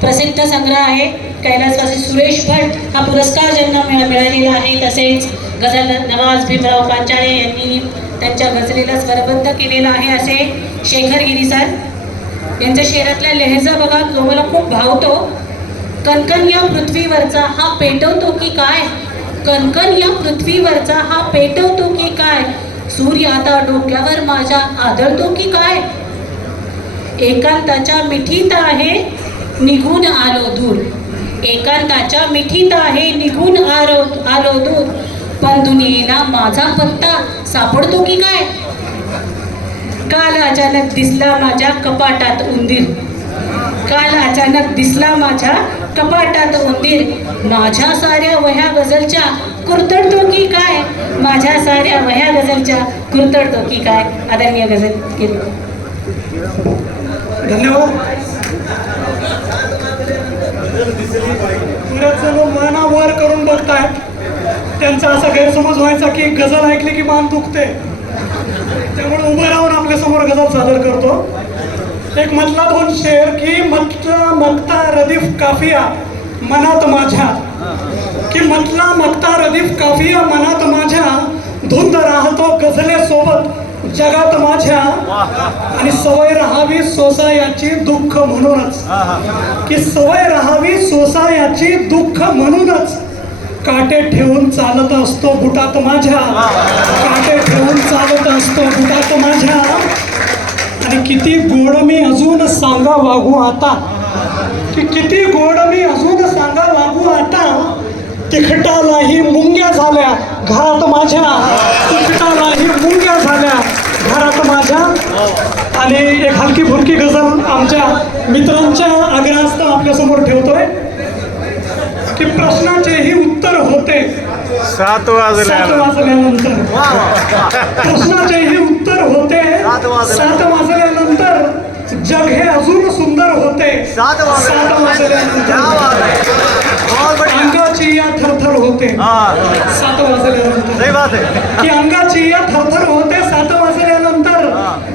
प्रसिद्ध संग्रह आहे. कैलासवासी सुरेश भट हा पुरस्कार ज्यांना मिळालेला आहे तसेच गझल नवाज भीमराव पांचाळे यांनी त्यांच्या गझलेला स्वरबद्ध केलेला आहे असे शेखर गिरी सर यांच्या शेरातला लेहजा बघा तो मला खूप भावतो. कणकण या पृथ्वीवरचा हा पेटवतो की काय? कणकण या पृथ्वीवरचा हा पेटवतो की काय? सूर्य आता डोक्यावर माझ्या आदळतो की काय? एकांताच्या मिठीत आहे निघून आलो दूर. एकांताच्या मिठीत आहे निघून आलो आलो दूर. पण दुनियेला माझा पत्ता सापडतो की काय? काल अचानक दिसला माझ्या कपाटात उंदीर. काल अचानक दिसला माझ्या कपाटात उंदीर. माझ्या साऱ्या वह्या गझलच्या कुरतडतो की काय? माझ्या साऱ्या वह्या गझलच्या कुरतडतो की काय? आदरणीय गझल केली धन्यवाद. बरेच माना वर करून बघताय त्यांचा असा गैरसमज व्हायचा की गझल ऐकली की मान दुखते. त्यामुळे उभं राहून आपल्यासमोर गझल सादर करतो. एक मधला दोन शेर की मतला मक्ता रदीफ काफिया मनात माझ्या. की मतला मक्ता रदीफ काफिया मनात माझ्या. धुंद राहतो गझल जगात माझ्या आणि सवय राहावी सोसायाची दुःख म्हणूनच. की सवय राहावी सोसायाची दुःख म्हणूनच. काटे ठेवून चालत असतो बुटात माझ्या. काटे ठेवून चालत असतो बुटात माझ्या. आणि किती गोड मी अजून सांगा वागू आता. की किती गोड मी अजून सांगा वागू आता. तिखटालाही मुंग्या झाल्या घरात माझ्या तिखटालाही मुंग्या झाल्या घरात माझ्या आणि एक हलकी फुलकी गझल आमच्या मित्रांच्या आग्रहास्तव आपल्यासमोर ठेवतोय. की प्रश्नाचेही उत्तर होते. सात वाजले सात वाजल्यानंतर. प्रश्नाचेही उत्तर होते. सात वाजल्यानंतर. जग हे अजून सुंदर होते. सात वाजले. सात वाजल्यानंतर. अंगाची या थरथर होते. सात वाजल्यानंतर. सही बात है. की अंगाची या थरथर होते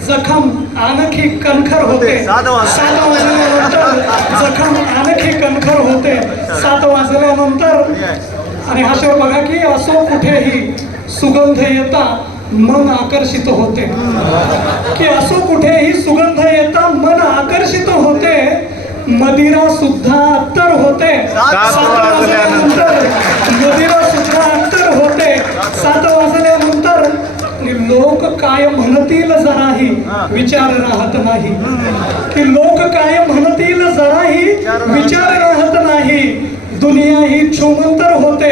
जखम आणखी कणखर होते. सात वाजले. सात वाजल्यानंतर जखम आणखी कणखर होते. सात वाजल्यानंतर आणि हा शेव बघा की असो कुठेही सुगंध येता मन आकर्षित होते. की असो कुठेही सुगंध येता मन आकर्षित होते. मदिरा सुद्धा अत्तर होते. सात वाजल्यानंतर मदिरा सुद्धा अत्तर होते. सात काय म्हणतील जराही विचार राहत नाही. की लोक काय म्हणतील जराही विचार राहत नाही. दुनिया ही छुमंतर होते.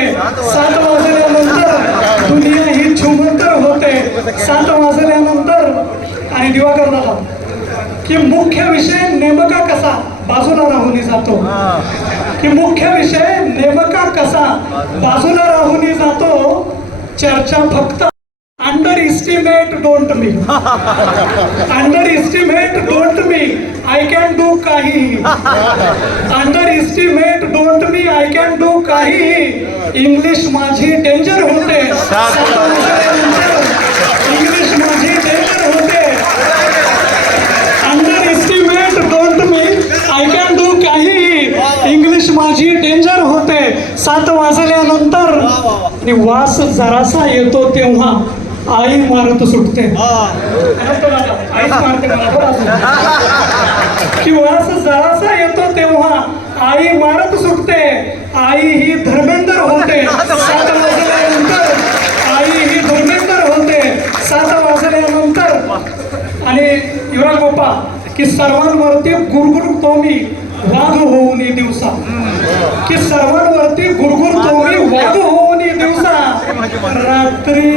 सात वाजल्यानंतर दुनिया ही छुमंतर होते. सात वाजल्यानंतर आणि दिवाकर दादा की मुख्य विषय नेमका कसा? बाजूला राहून जातो. की मुख्य विषय नेमका कसा? बाजूला राहून जातो. चर्चा फक्त underestimate don't me underestimate don't me I can do काही underestimate don't me I can do काही इंग्लिश माझी डेंजर होते. इंग्लिश माझी डेंजर होते. Underestimate don't me I can do काही इंग्लिश माझी डेंजर होते. सात वाजल्यानंतर आणि वास जरासा येतो तेव्हा आई मारत सुटते. आईच मारते मला बरं असं. की वास जरासा येतो तेव्हा आई मारत सुटते. आई ही धर्मेंदर होते. सात वाजल्यानंतर आई ही धर्मेंदर होते. सात वाजल्यानंतर आणि युवराज बाप्पा की सर्वांवरती गुरगुरतो मी वाघ होऊन दिवसा. की सर्वांवरती गुरगुरतो मी वाघ होऊन दिवसा. रात्री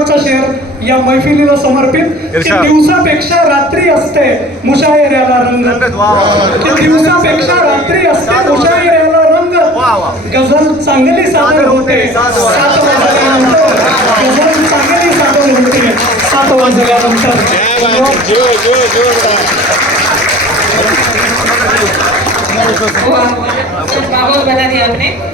शेवटचा शेर या मैफिलीला समर्पित. की. दिवसापेक्षा रात्री असते मुशायऱ्याला रंग. की दिवसापेक्षा रात्री असते मुशायऱ्याला रंग. गझल चांगली सादर होते सात सात वाजल्यानंतर. गझल चांगली सादर होते. सात वाजल्यानंतर. आपने